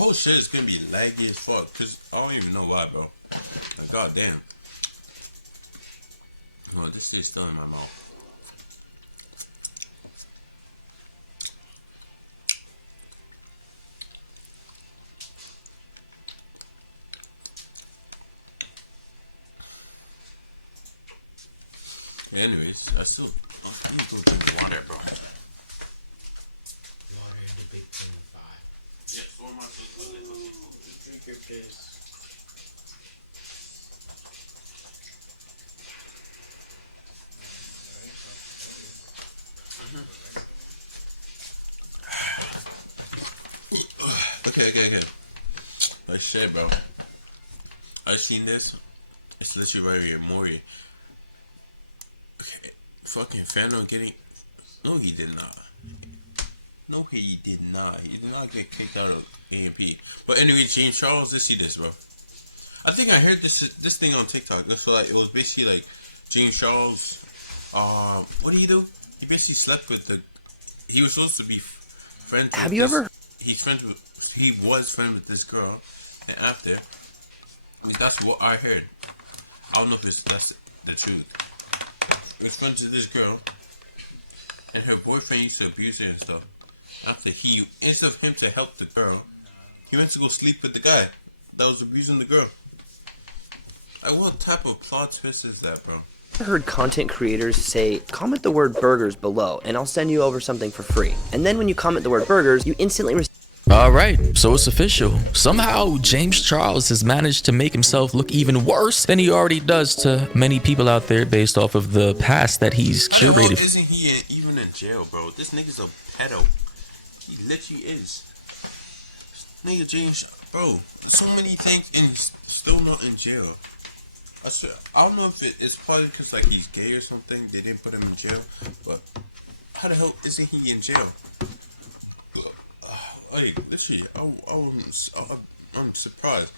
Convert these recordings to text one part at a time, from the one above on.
whole shit is gonna be laggy as fuck. Cause I don't even know why, bro. Like, goddamn. Oh, this shit's still in my mouth. Anyways, I need to drink water, bro. Water in the big 25. Yeah, so am I. Drink your piss. Okay. Like shit, bro. I seen this. It's literally right here, Maury. Okay, fucking Fano getting. No, he did not. No, he did not. He did not get kicked out of AMP. But anyway, James Charles, let's see this, bro. I think I heard this thing on TikTok. So like, it was basically like James Charles. What did he do? He basically slept with the. He was supposed to be friends. Have you ever? He's friends with. He was friends with this girl, and after, that's what I heard. I don't know if that's the truth. He was friends with this girl, and her boyfriend used to abuse her and stuff. After instead of him to help the girl, he went to go sleep with the guy that was abusing the girl. Like, what type of plot twist is that, bro? I heard content creators say, comment the word burgers below, and I'll send you over something for free. And then when you comment the word burgers, you instantly receive. Alright, so it's official. Somehow, James Charles has managed to make himself look even worse than he already does to many people out there based off of the past that he's curated. How isn't he even in jail, bro? This nigga's a pedo. He literally is. This nigga James, bro, so many things and he's still not in jail. I swear, I don't know if it's probably because like he's gay or something. They didn't put him in jail, but how the hell isn't he in jail? Like, literally, I'm surprised.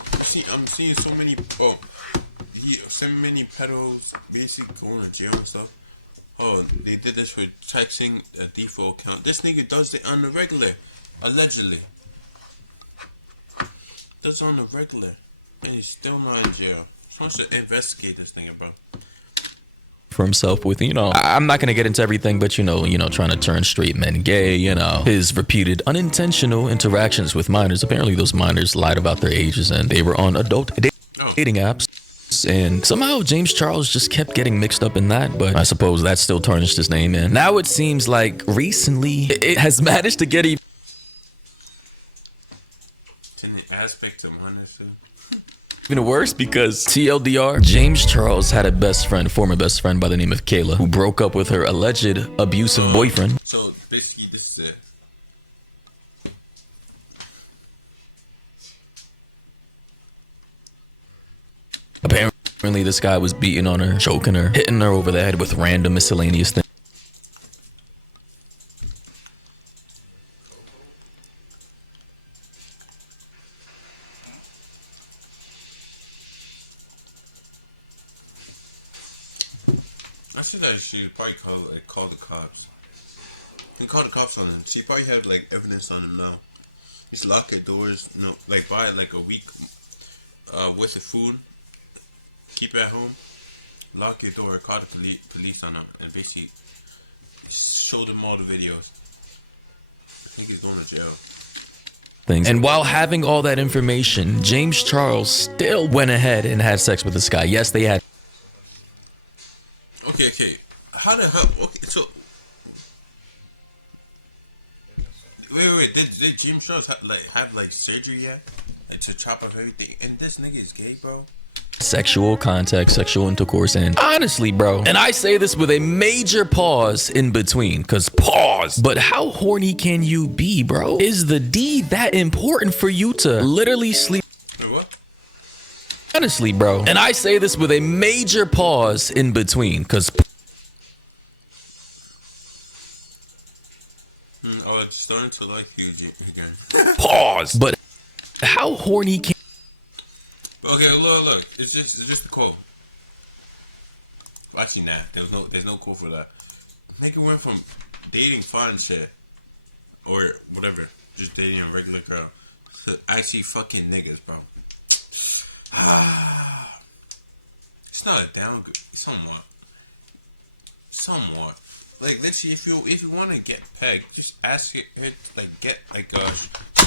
I'm seeing so many, so many pedos basically going to jail and stuff. Oh, they did this for texting a default account. This nigga does it on the regular, allegedly. Does it on the regular, and he's still not in jail. Supposed to investigate this nigga, bro. For himself with, I'm not going to get into everything, but, trying to turn straight men gay, his repeated unintentional interactions with minors. Apparently those minors lied about their ages and they were on adult dating apps. And somehow James Charles just kept getting mixed up in that, but I suppose that still tarnished his name. And now it seems like recently it has managed to get even aspect of minors too. Even worse because TLDR, James Charles had a former best friend by the name of Kayla, who broke up with her alleged abusive boyfriend. So basically this is it. Apparently this guy was beating on her, choking her, hitting her over the head with random miscellaneous things. I said that she would probably call the cops. And call the cops on him. She probably had like evidence on him now. Just lock her doors. No, like buy like a week worth of food. Keep it at home. Lock your door. Call the police on him, and basically show them all the videos. I think he's going to jail. And while having all that information, James Charles still went ahead and had sex with this guy. Yes, they had. Okay. How the hell? Okay, so wait. Did James Charles have surgery yet? Like to chop off everything? And this nigga is gay, bro. Sexual contact, sexual intercourse, and honestly, bro, and I say this with a major pause in between, cause pause. But how horny can you be, bro? Is the D that important for you to literally sleep? Wait, what? Honestly, bro, and I say this with a major pause in between, cause Oh, it's starting to like you again. Pause. But how horny can? Okay, look. It's just a quote. Actually, nah. There's no quote for that. Nigga went from dating fine shit or whatever, just dating a regular girl, to actually fucking niggas, bro. It's not a downgrade. Somewhat. Like, literally, if you want to get pegged, just ask her to, like, get, like,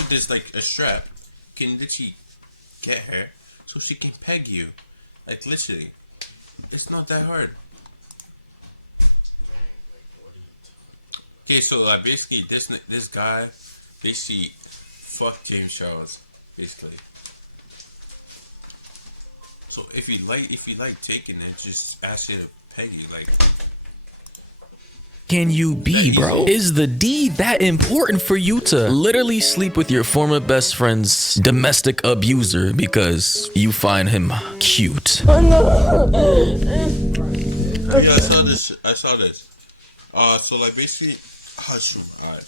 there's, like, a strap. You can literally get her so she can peg you. Like, literally. It's not that hard. Okay, so, basically, this guy, basically, fucked James Charles, basically. So, if you like taking it, just ask her to peg you, like... Can you be, bro? Is the D that important for you to literally sleep with your former best friend's domestic abuser because you find him cute? Yeah, I saw this. So like basically, shoot, alright.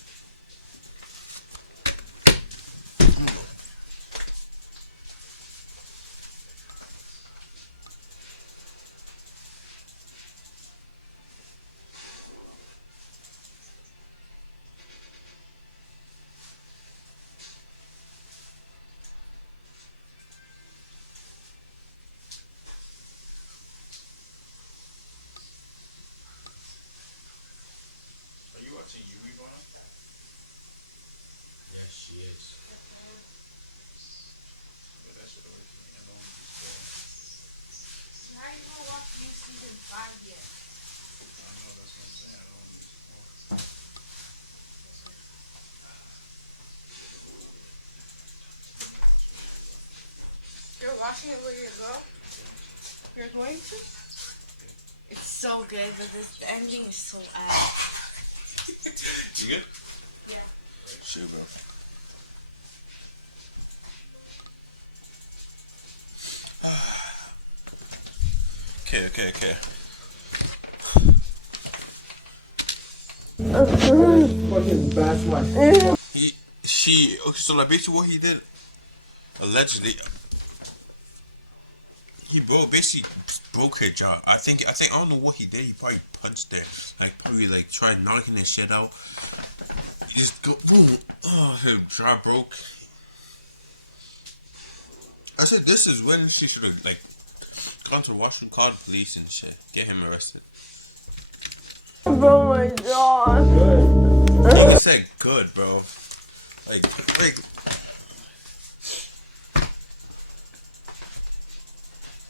Are you watching EviL going on? Yes, she is. But that shit always me alone. Not even watched new season 5 yet. I know, that's what I'm saying. I don't want to more. You're watching it with your girl? You're going to? It's so good, but the ending is so ass. You good? Yeah. Shoot, bro. Okay. Okay, so like basically what he did, allegedly, he basically broke her jaw. I don't know what he did. He probably punched her, like probably like tried knocking that shit out. He just go boom. Oh, her jaw broke. I said this is when she should have like gone to Washington, called the police and shit, get him arrested. Oh my god. He said good, bro. Like.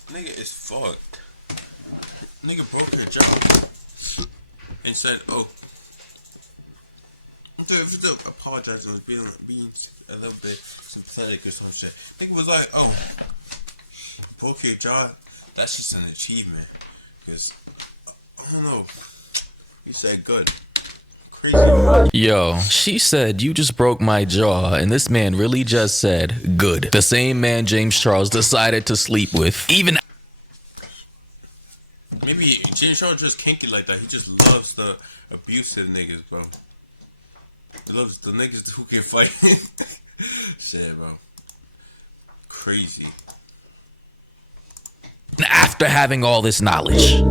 Nigga is fucked. Nigga broke her jaw and said, "Oh, if you don't apologize, I was being a little bit sympathetic or some shit." Nigga was like, "Oh, broke your jaw. That's just an achievement." Because I don't know. He said good. Crazy. Yo, she said you just broke my jaw, and this man really just said good. The same man James Charles decided to sleep with, even. Maybe James Charles just kinky like that. He just loves the abusive niggas, bro. He loves the niggas who can fight. Shit, bro. Crazy. After having all this knowledge.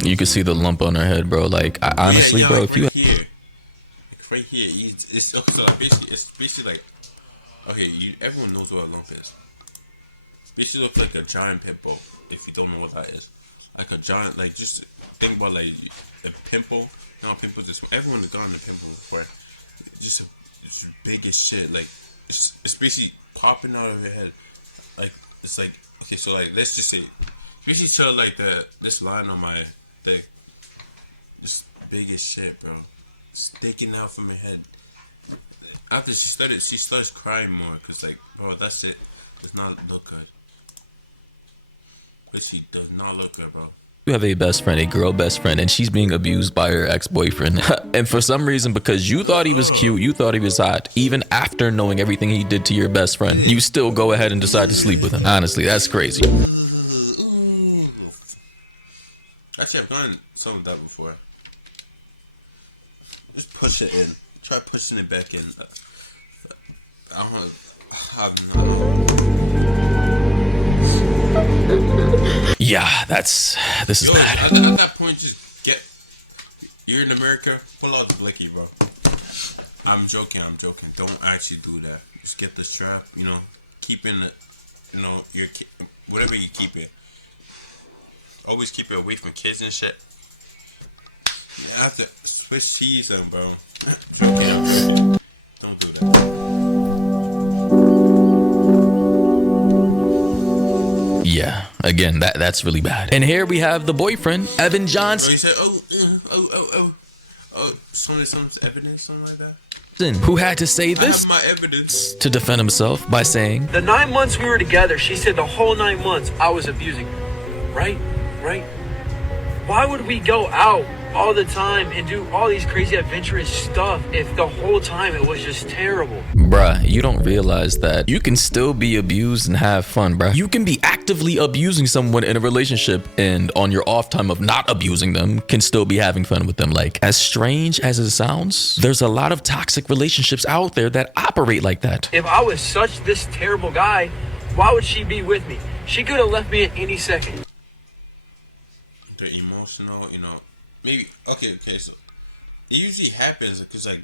You can see the lump on her head, bro. Like, honestly, yeah, bro, like if you. Right here, it's so like basically like, okay, everyone knows what a lump is. Basically looks like a giant pimple. If you don't know what that is, like a giant, like just think about like a pimple. You know, pimples. Everyone has gotten a pimple before. Just it's big as shit. Like it's basically popping out of your head. Like it's like okay, so like let's just say, basically show like this line on my thing. Just big as shit, bro. Sticking out from her head. After she starts crying more, cause like, bro, that's it. Does not look good. But she does not look good, bro. You have a best friend, a girl best friend, and she's being abused by her ex-boyfriend. And for some reason, because you thought he was cute, you thought he was hot, even after knowing everything he did to your best friend, you still go ahead and decide to sleep with him. Honestly, that's crazy. Actually, I've done some of that before. Just push it in. Try pushing it back in. I don't know. Yeah, this is bad. At that point, just You're in America. Pull out the blicky, bro. I'm joking. Don't actually do that. Just get the strap. You know, keep in the, you know, your whatever you keep it. Always keep it away from kids and shit. You have to switch season, bro. Joking. Don't do that. Yeah, again, that's really bad. And here we have the boyfriend, Evan Oh, Johnson, you said, some evidence, something like that. who had to say I this have my evidence. to defend himself by saying, The 9 months we were together, she said the whole 9 months I was abusing her. Right? Why would we go out all the time and do all these crazy adventurous stuff if the whole time it was just terrible? bruh, you don't realize that you can still be abused and have fun, bruh. You can be actively abusing someone in a relationship and on your off time of not abusing them can still be having fun with them. Like, as strange as it sounds, there's a lot of toxic relationships out there that operate like that. If I was such this terrible guy, why would she be with me? She could have left me at any second. The emotional, you know, maybe okay. So it usually happens because like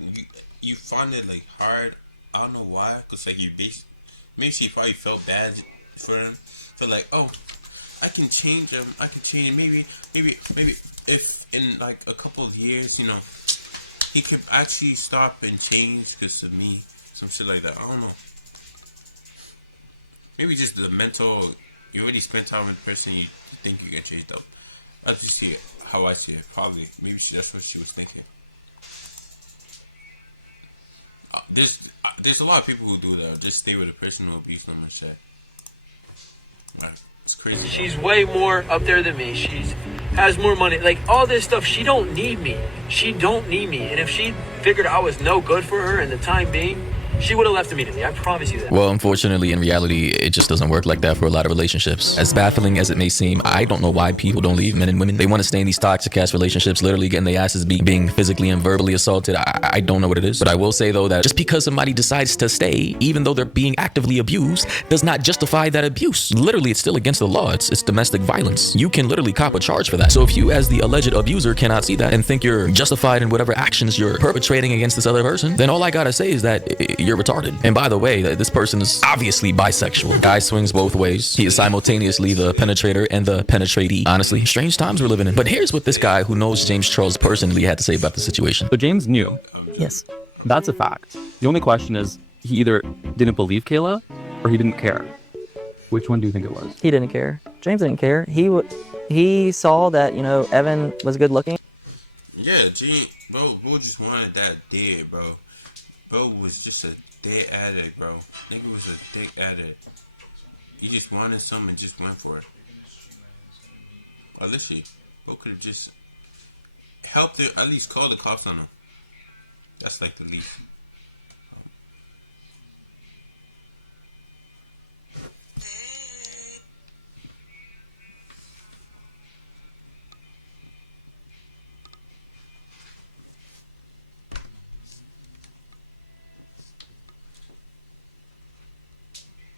you find it like hard. I don't know why, because like maybe she probably felt bad for him. Feel like, oh, I can change him. Maybe if in like a couple of years, you know, he could actually stop and change because of me, some shit like that. I don't know. Maybe just the mental. You already spent time with the person. You think you can change them. I just see it how I see it. Probably, maybe that's what she was thinking. There's a lot of people who do that. Just stay with a person who abuse them and shit. Like, it's crazy. She's way more up there than me. She's has more money. Like, all this stuff, she don't need me. And if she figured I was no good for her in the time being, she would have left immediately. I promise you that. Well, unfortunately, in reality, it just doesn't work like that for a lot of relationships. As baffling as it may seem, I don't know why people don't leave, men and women. They want to stay in these toxic ass relationships, literally getting their asses beat, being physically and verbally assaulted. I don't know what it is, but I will say though that just because somebody decides to stay, even though they're being actively abused, does not justify that abuse. Literally, it's still against the law. It's domestic violence. You can literally cop a charge for that. So if you, as the alleged abuser, cannot see that and think you're justified in whatever actions you're perpetrating against this other person, then all I gotta say is that you're retarded. And by the way, this person is obviously bisexual. Guy swings both ways. He is simultaneously the penetrator and the penetratee. Honestly, strange times we're living in. But here's what this guy who knows James Charles personally had to say about the situation. So James knew. Yes. That's a fact. The only question is he either didn't believe Kayla or he didn't care. Which one do you think it was? He didn't care. James didn't care. He saw that, you know, Evan was good looking. Yeah, bro just wanted that dead, bro. Bro was just a dead addict, bro. Nigga was a dick addict. He just wanted something and just went for it. Or literally, bro could have just helped it, at least call the cops on him. That's like the least.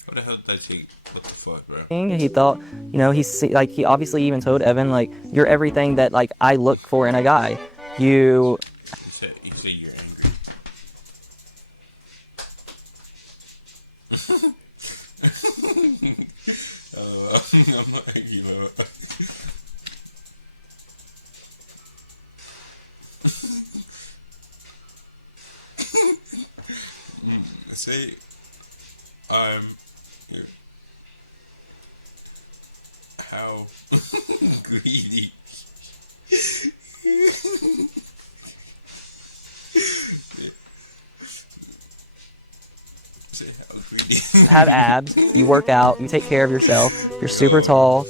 What the hell did I take? What the fuck, bro? He thought, you know, he obviously even told Evan, like, you're everything that, like, I look for in a guy. You said you're angry. I'm not angry, bro. Say I'm how greedy. Say how greedy. You have abs, you work out, you take care of yourself, you're super tall,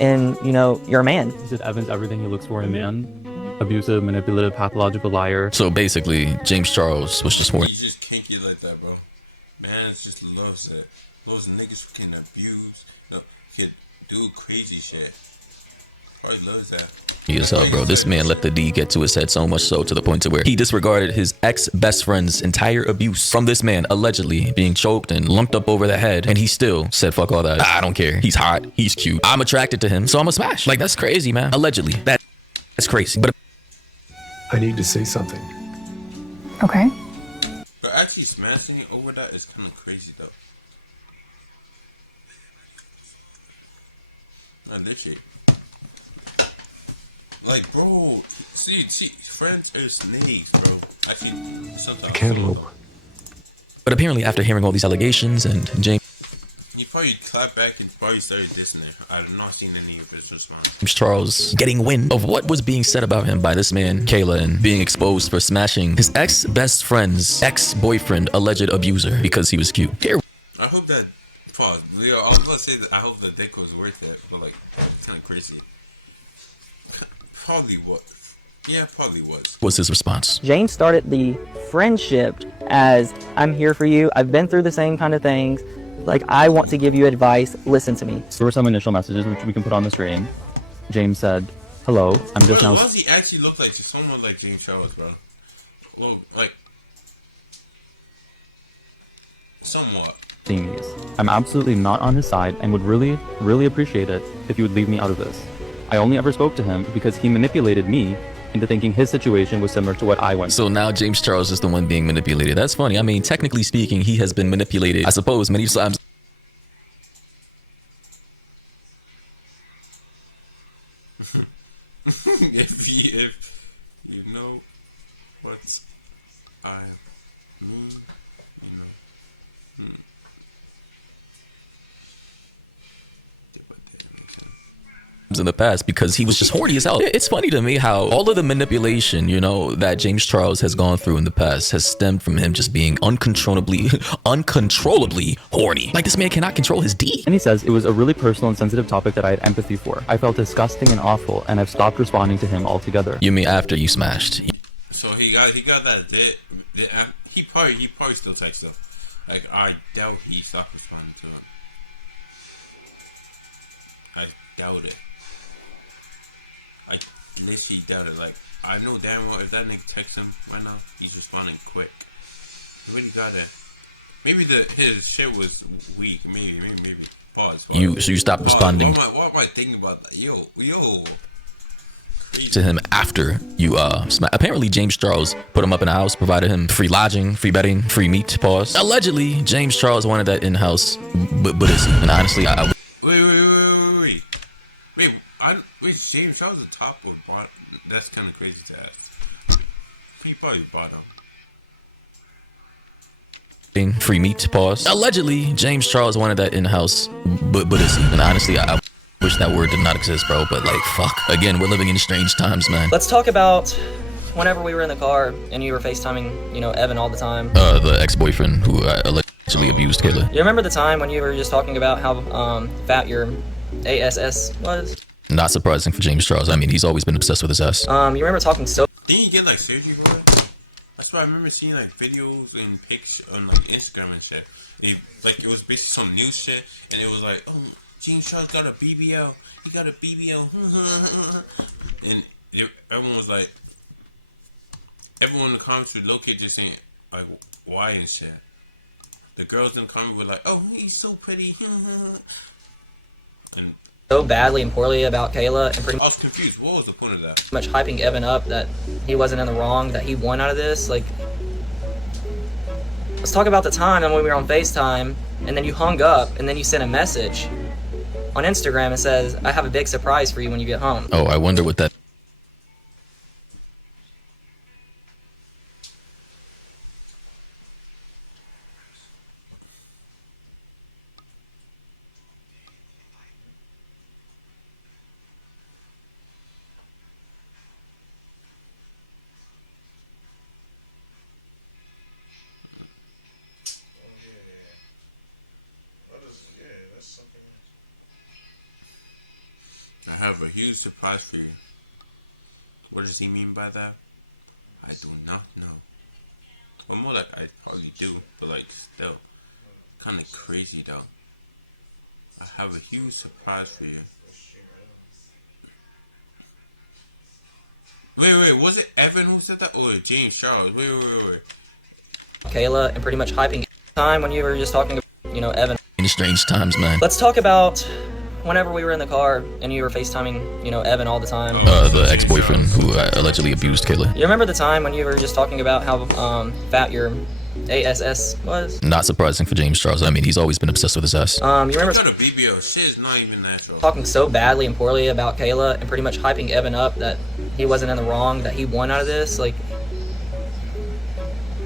and, you know, you're a man. He said Evan's everything he looks for in a man. Abusive, manipulative, pathological liar. So basically, James Charles was just more. You just can't get like that, bro. Man just loves it. Those niggas who can abuse, you know, can do crazy shit. Probably loves that. He is up, bro. This man let the D get to his head so much so to the point to where he disregarded his ex-best friend's entire abuse from this man allegedly being choked and lumped up over the head, and he still said fuck all that. I don't care. He's hot. He's cute. I'm attracted to him, so I'm a smash. Like, that's crazy, man. Allegedly. That's crazy. But I need to say something. Okay. But actually smashing it over that is kind of crazy though. Not literally. Like, bro, see, friends are snakes, bro. Actually, sometimes. A cantaloupe. But apparently, after hearing all these allegations and James You probably clapped back and probably started dissing it. I've not seen any of his response. Charles getting wind of what was being said about him by this man, Kayla, and being exposed for smashing his ex-best friend's ex-boyfriend, alleged abuser, because he was cute. Here. I hope that, pause. Leo, I was about to say that I hope the dick was worth it, but like, it's kind of crazy. Probably was. Yeah, probably was his response. James started the friendship as, I'm here for you. I've been through the same kind of things. Like, I want to give you advice. Listen to me. There were some initial messages which we can put on the screen. James said, hello, I'm just now... Why does he actually look like someone like James Charles, bro? Well, like... somewhat. seeing these. I'm absolutely not on his side and would really, really appreciate it if you would leave me out of this. I only ever spoke to him because he manipulated me into thinking his situation was similar to what I went through. So now James Charles is the one being manipulated. That's funny. I mean, technically speaking, he has been manipulated, I suppose, many times. if you know what I mean, you know. In the past, because he was just horny as hell. It's funny to me how all of the manipulation, you know, that James Charles has gone through in the past has stemmed from him just being uncontrollably horny. Like, this man cannot control his D. And he says it was a really personal and sensitive topic that I had empathy for. I felt disgusting and awful, and I've stopped responding to him altogether. You mean after you smashed? So he got that bit. He probably still texts though. Like, I doubt he stopped responding to him. I doubt it. I literally doubt it. Like, I know damn well if that nigga texts him right now, he's responding quick. He really got it. Maybe his shit was weak. Maybe. Pause. So you stopped responding. What am I thinking about that? Yo. Crazy. To him after you apparently James Charles put him up in a house, provided him free lodging, free bedding, free meat. Pause. Allegedly, James Charles wanted that in-house, but is he? And honestly, I Wait, James Charles the top or bottom? That's kind of crazy to ask. He probably bottom. Free meat. Pause. Allegedly, James Charles wanted that in-house, but is he? And honestly, I wish that word did not exist, bro. But like, fuck. Again, we're living in strange times, man. Let's talk about whenever we were in the car and you were FaceTiming, you know, Evan all the time. The ex-boyfriend who allegedly abused Kayla. You remember the time when you were just talking about how fat your ASS was? Not surprising for James Charles. I mean, he's always been obsessed with his ass. You remember talking so... Didn't you get like surgery for it? That's why I remember seeing like videos and pics on like Instagram and shit. It was basically some new shit, and it was like, oh, James Charles got a BBL. He got a BBL. And everyone was like, everyone in the comments would locate just saying like why and shit. The girls in the comments were like, oh, he's so pretty. And so badly and poorly about Kayla, and pretty I was confused. What was the point of that? much hyping Evan up that he wasn't in the wrong, that he won out of this. Like, let's talk about the time when we were on FaceTime, and then you hung up, and then you sent a message on Instagram and says, I have a big surprise for you when you get home. Oh, I wonder what that... I have a huge surprise for you. What does he mean by that? I do not know. Well, more like I probably do, but like still, kind of crazy though. I have a huge surprise for you. Wait, was it Evan who said that, or James Charles? Wait. Kayla, and pretty much hyping time when you were just talking about, you know, Evan. In strange times, man. Let's talk about whenever we were in the car and you were FaceTiming, you know, Evan all the time? The ex-boyfriend who allegedly abused Kayla. You remember the time when you were just talking about how fat your ASS was? Not surprising for James Charles. I mean, he's always been obsessed with his ass. You remember Got a BBL. Shit is not even natural. talking so badly and poorly about Kayla and pretty much hyping Evan up that he wasn't in the wrong, that he won out of this? Like,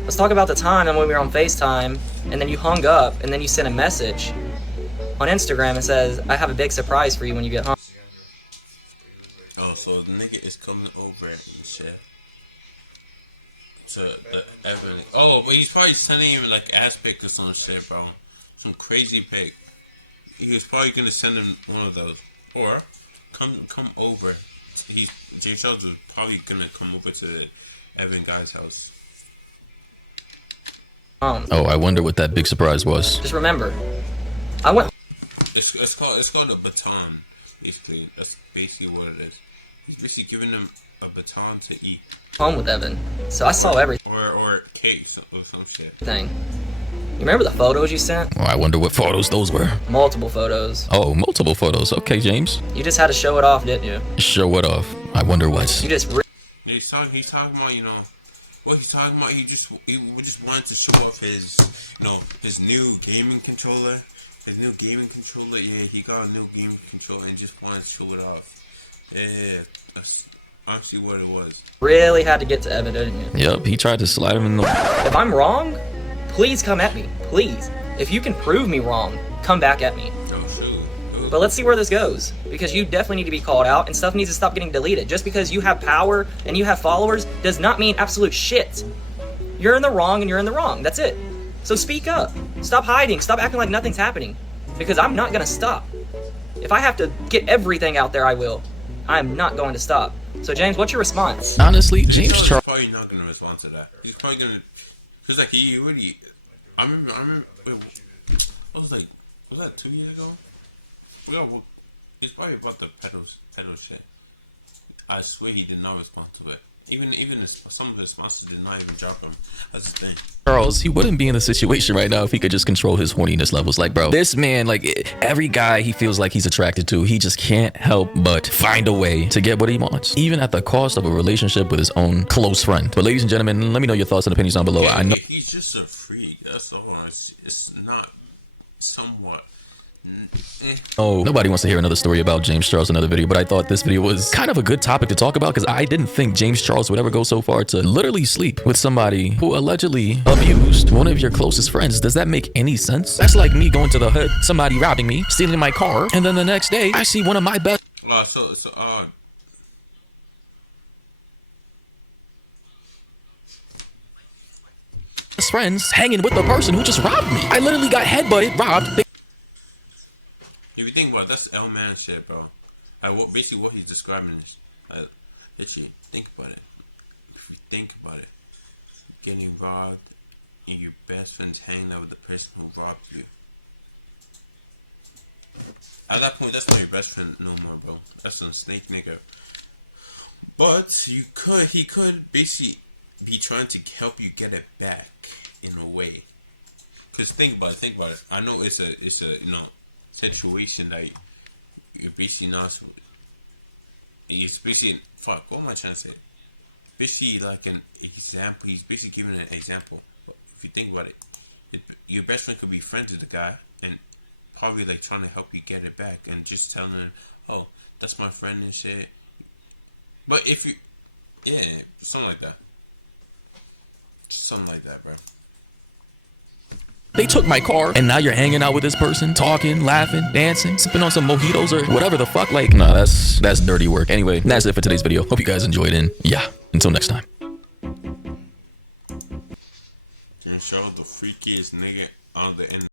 let's talk about the time when we were on FaceTime and then you hung up and then you sent a message on Instagram and says, I have a big surprise for you when you get home. Oh, so the nigga is coming over and shit. To the Evan. Oh, but he's probably sending you like ass pic or some shit, bro. Some crazy pic. He was probably gonna send him one of those. Or come over. Jay Charles was probably gonna come over to the Evan guy's house. Oh, I wonder what that big surprise was. Just remember, I went It's called a baton. Basically, that's basically what it is. He's basically giving them a baton to eat. home with Evan, so I saw everything. Or cake or some shit. You remember the photos you sent? Oh, I wonder what photos those were. Multiple photos. Oh, multiple photos. Okay, James. You just had to show it off, didn't you? Show it off. I wonder what. You just He's talking about, you know, what he's talking about. He just wanted to show off his, you know, his new gaming controller. His new gaming controller. Yeah, he got a new gaming controller and just wanted to show it off. Yeah, that's actually what it was. really had to get to Evan, didn't you? Yep, he tried to slide him in the... If I'm wrong, please come at me. Please. If you can prove me wrong, come back at me. Oh, shoot. But let's see where this goes, because you definitely need to be called out and stuff needs to stop getting deleted. Just because you have power and you have followers does not mean absolute shit. You're in the wrong and you're in the wrong. That's it. So speak up. Stop hiding. Stop acting like nothing's happening. Because I'm not going to stop. If I have to get everything out there, I will. I'm not going to stop. So James, what's your response? Honestly, James Charles... probably not going to respond to that. He's probably going to... Because, like, he already... I remember... Wait, I was like... Was that 2 years ago? I forgot what... It's probably about the pedal shit. I swear he did not respond to it. Even some of his sponsors did not even drop him. That's the thing. Charles, he wouldn't be in the situation right now if he could just control his horniness levels. Like, bro, this man, like, every guy he feels like he's attracted to, he just can't help but find a way to get what he wants, even at the cost of a relationship with his own close friend. But ladies and gentlemen, let me know your thoughts and opinions down below. I know he's just a freak. That's all. It's not somewhat. Oh, nobody wants to hear another story about James Charles in another video, but I thought this video was kind of a good topic to talk about because I didn't think James Charles would ever go so far to literally sleep with somebody who allegedly abused one of your closest friends. Does that make any sense? That's like me going to the hood, somebody robbing me, stealing my car, and then the next day I see one of my best friends hanging with the person who just robbed me. I literally got headbutted, robbed. If you think about it, that's L man shit, bro. Basically what he's describing is, literally, think about it. If you think about it, getting robbed and your best friend's hanging out with the person who robbed you. At that point, that's not your best friend no more, bro. That's some snake nigga. But he could basically be trying to help you get it back in a way. Cause think about it. I know it's a you know, situation that you're basically not. It's basically fuck. What am I trying to say? Basically, like an example. He's basically giving an example. But if you think about it, your best friend could be friends with the guy and probably like trying to help you get it back and just telling him, "Oh, that's my friend and shit." But if you, yeah, something like that. Something like that, bro. They took my car and now you're hanging out with this person, talking, laughing, dancing, sipping on some mojitos or whatever the fuck. Like, nah, that's dirty work. Anyway, that's it for today's video. Hope you guys enjoyed, and yeah, until next time. Can show the freakiest nigga on the end.